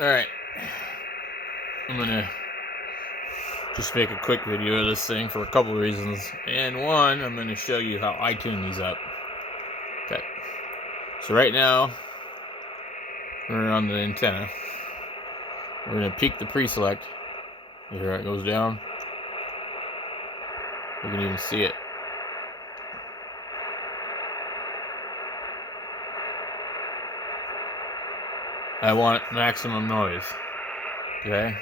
Alright, I'm gonna just make a quick video of this thing for a couple of reasons. And one, I'm gonna show you how I tune these up. Okay, so right now, we're on the antenna. We're gonna peak the pre-select. You hear it goes down. You can even see it. I want maximum noise. Okay?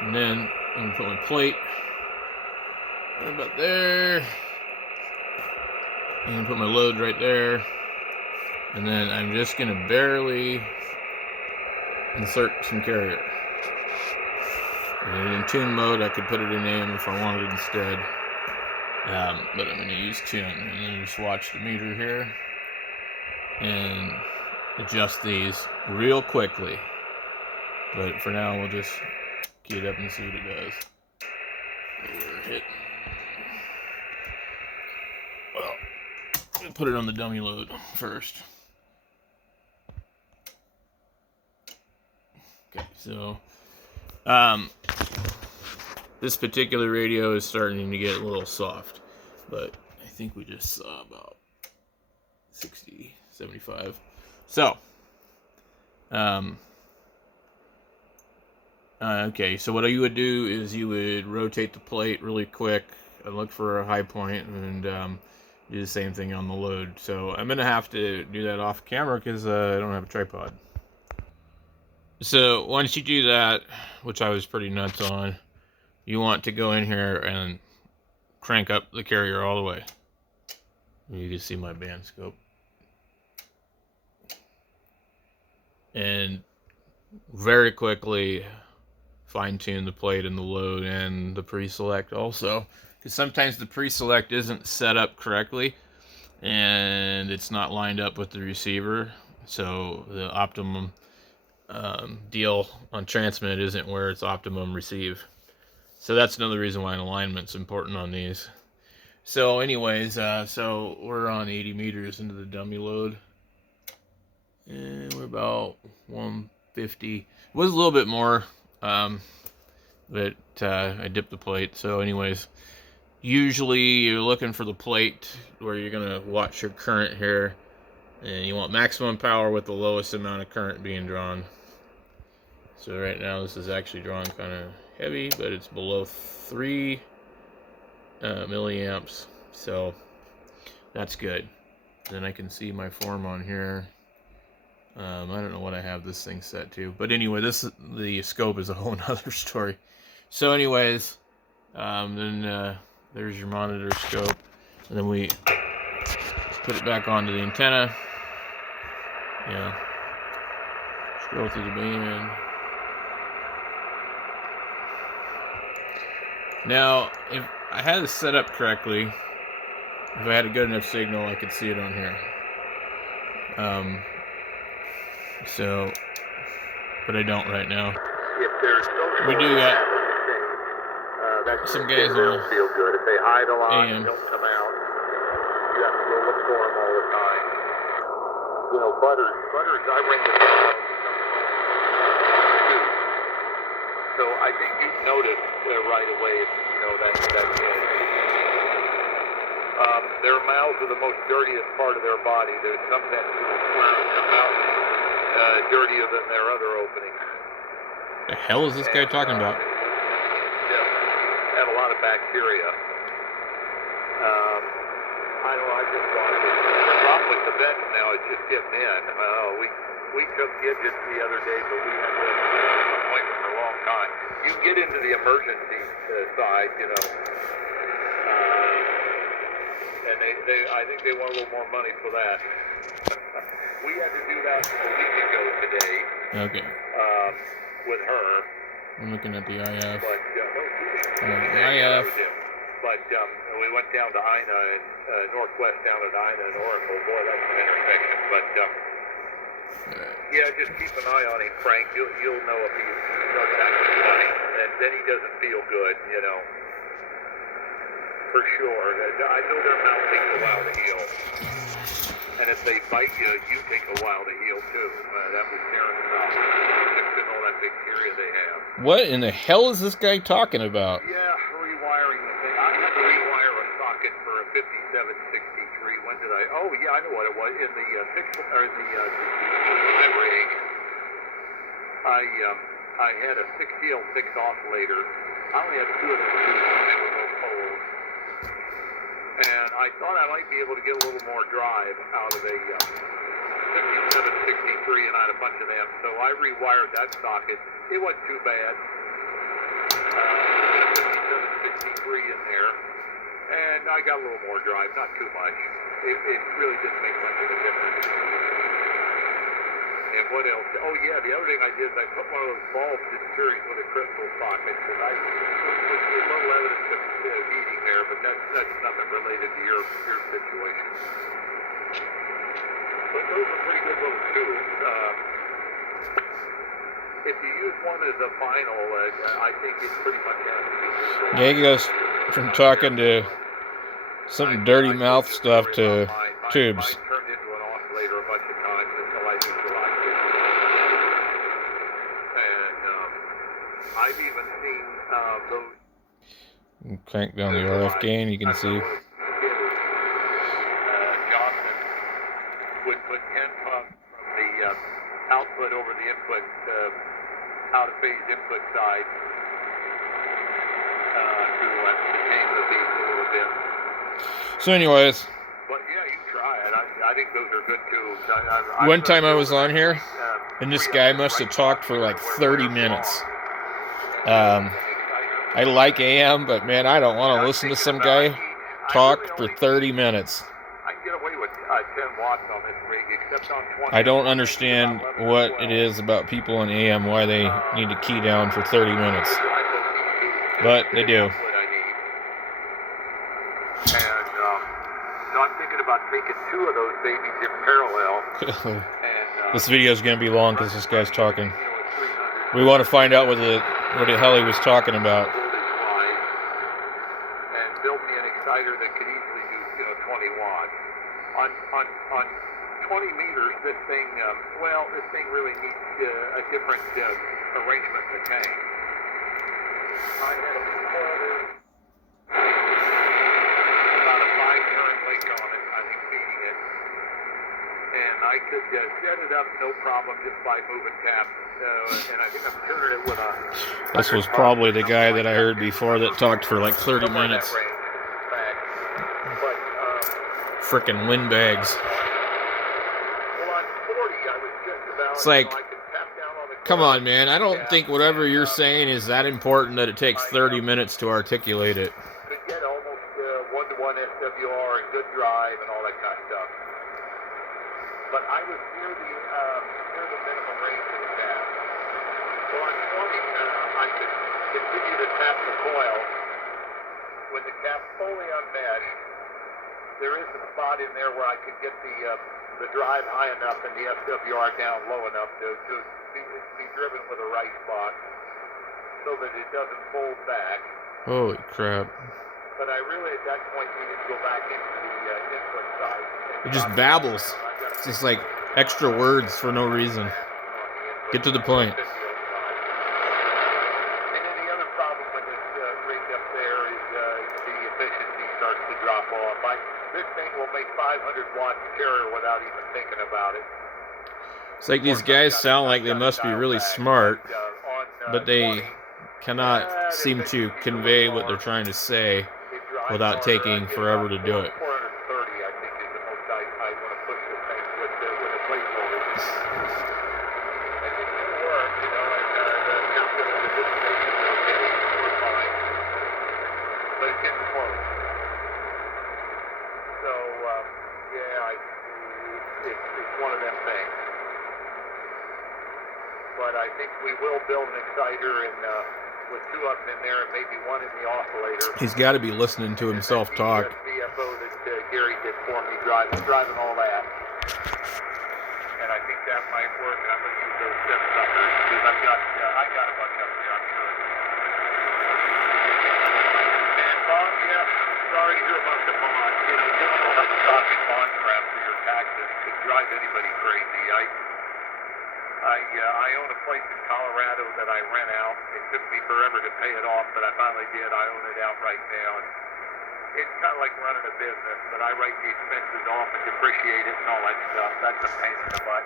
And then I'm gonna put my plate right about there. I'm gonna put my load right there. And then I'm just gonna barely insert some carrier. And in tune mode, I could put it in AM if I wanted instead. But I'm gonna use tune. And then just watch the meter here. And adjust these real quickly. But for now, we'll just key it up and see what it does. We're hitting. Well, we'll put it on the dummy load first. Okay, so this particular radio is starting to get a little soft, but I think we just saw about 60, 75. So, okay, so what you would do is you would rotate the plate really quick and look for a high point and do the same thing on the load. So I'm going to have to do that off camera because I don't have a tripod. So once you do that, which I was pretty nuts on, you want to go in here and crank up the carrier all the way. You can see my band scope. And very quickly fine-tune the plate and the load and the pre-select also, because sometimes the pre-select isn't set up correctly and it's not lined up with the receiver, so the optimum deal on transmit isn't where it's optimum receive. So that's another reason why an alignment's important on these. So anyways, so we're on 80 meters into the dummy load, and we're about 150. It was a little bit more, but I dipped the plate. So anyways, usually you're looking for the plate where you're gonna watch your current here, and you want maximum power with the lowest amount of current being drawn. So right now this is actually drawn kind of heavy, but it's below 3 milliamps, so that's good. Then I can see my form on here. I don't know what I have this thing set to, but anyway, the scope is a whole nother story. So anyways, then there's your monitor scope, and then we put it back onto the antenna. Yeah, scroll through the band. Now, if I had it set up correctly, if I had a good enough signal, I could see it on here. So, but I don't right now. We do got some guys on feel good. If they hide a lot, AM. don't come out. You have to go look for them all the time. You know, Butters, I ring the bell. So I think you've noticed right away, you know, that their mouths are the most dirtiest part of their body. There's some that their mouth dirtier than their other openings. The hell is this guy talking about? Yeah, have a lot of bacteria. I know. I just thought the problem with the vets now is just getting in. We took Gidgets the other day, but we had an appointment for a long time. You get into the emergency side, you know, and I think they want a little more money for that. We had to do that a week ago today. Okay. With her. I'm looking at the IF. But The IF. But we went down to Ina and northwest down at Ina and Oracle. Boy, that's an intersection. But yeah, just keep an eye on him, Frank. You'll know if he starts acting funny, and then he doesn't feel good, you know. For sure. I know their mouth takes a while to heal. And if they bite you, you take a while to heal too. That was Karen's mouth. bacteria they have. What in the hell is this guy talking about? Yeah, rewiring the thing. I had to rewire a socket for a 5763. When did I? Oh, yeah, I know what it was. In the 64 rig, I had a 6L6 oscillator. I only had 2 of those tubes, and they were both holes. And I thought I might be able to get a little more drive out of a 5763, and I had a bunch of them. So I rewired that socket. It wasn't too bad. 5763 in there, and I got a little more drive, not too much. It really didn't make much of a difference. And what else? Oh yeah, the other thing I did is I put one of those bulbs in series with a crystal socket, because I was a little evidence of heating there, but that's nothing related to your situation. But those are pretty good little tubes. If you use one as a final, I think it pretty much has to be neutral. Yeah, he goes from talking to some dirty mouth stuff to tubes. Mine turned into an oscillator a bunch of times until I neutralized it. And I've even seen those. Crank down the RF gain, you can see. Johnson would put 10 pumps from the output over the input, out of phase input side to tame the beats a little bit. So anyways, but yeah, you try it. I think those are good too. One time I was on here, and this guy must have talked for like 30 minutes. I like AM, but man, I don't want to listen to some guy talk for 30 minutes. I can get away with 10 watts on this rig, except on 20. I don't understand what it is about people in AM, why they need to key down for 30 minutes. But they do. And so I'm thinking about taking 2 of those babies in parallel. This video is going to be long because this guy's talking. We want to find out what the hell he was talking about. And build me an exciter that could easily do 20 watts. On 20 meters, this thing really needs a different arrangement of the tank. I had a about a 5-turn link on it, I think, feeding it. And I could set it up no problem just by moving taps. And I think I'm turning it with a... This was probably the guy that I heard before that talked for like 30 minutes. Frickin' windbags. It's like, come on, man. I don't think whatever you're saying is that important that it takes 30 minutes to articulate it. Could get almost 1-to-1 SWR and good drive and all that kind of stuff. But I was near the minimum range of the tap. Well, on 20, I could continue to tap the coil. When the cap's fully unmeshed, there is a spot in there where I could get the drive high enough and the SWR down low enough to be driven with a right spot so that it doesn't fold back. Holy crap. But I really, at that point, needed to go back into the input side. It just babbles. It's just like extra words for no reason. Get to the point. And then the other problem with this rig up there is the efficiency starts to drop off. This thing will make 500 watts carrier without even thinking about it. It's like these guys sound like they must be really smart, but they cannot seem to convey what they're trying to say without taking forever to do it. 430, I think, is the most I want to push this thing with a plate voltage. And it can work, and the output of the dissipation is okay, we're fine. But it's getting close. So, it's one of them things. But I think we will build an exciter with 2 of them in there and maybe 1 in the oscillator. He's got to be listening to himself talk. VFO that Gary did for me, driving all that. And I think that might work. I'm going to use those 7 suckers because I got a bunch up here, I'm sure. And Bob, sorry to hear about the bond. Difficult stocking bond crap for your taxes could drive anybody crazy. I own a place in Colorado that I rent out. It took me forever to pay it off, but I finally did. I own it outright now. And it's kind of like running a business, but I write the expenses off and depreciate it and all that stuff. That's a pain in the butt.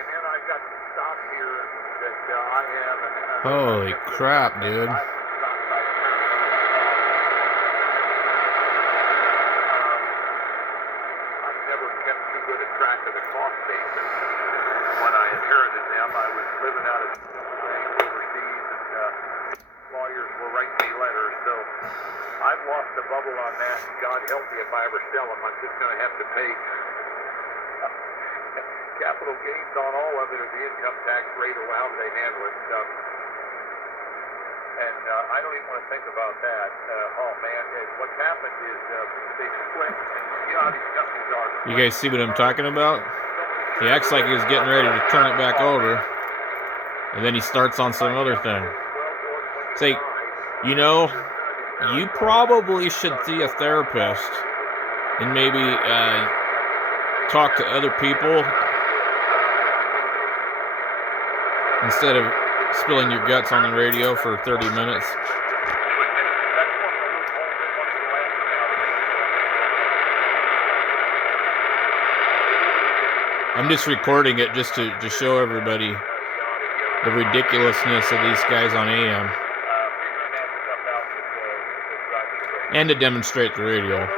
And then I've got some stock here that I have. And then Holy crap, dude. I've never kept too good a track of the cost basis. When I inherited them, I was living out of things overseas, and lawyers were writing me letters. So I've lost the bubble on that. God help me if I ever sell them. I'm just going to have to pay capital gains on all of it, or the income tax rate, or however they handle it. And I don't even want to think about that. Oh man, what's happened is they split. And you know how these companies are. You guys see what I'm talking about? He acts like he was getting ready to turn it back over, and then he starts on some other thing. Say, you know, you probably should see a therapist and maybe talk to other people instead of spilling your guts on the radio for 30 minutes. I'm just recording it just to show everybody the ridiculousness of these guys on AM. And to demonstrate the radio.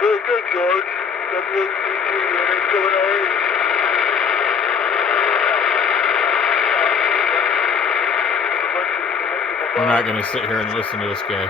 Very good, George. W-A-C-G-N-H-O-N-R-H. We're not going to sit here and listen to this guy.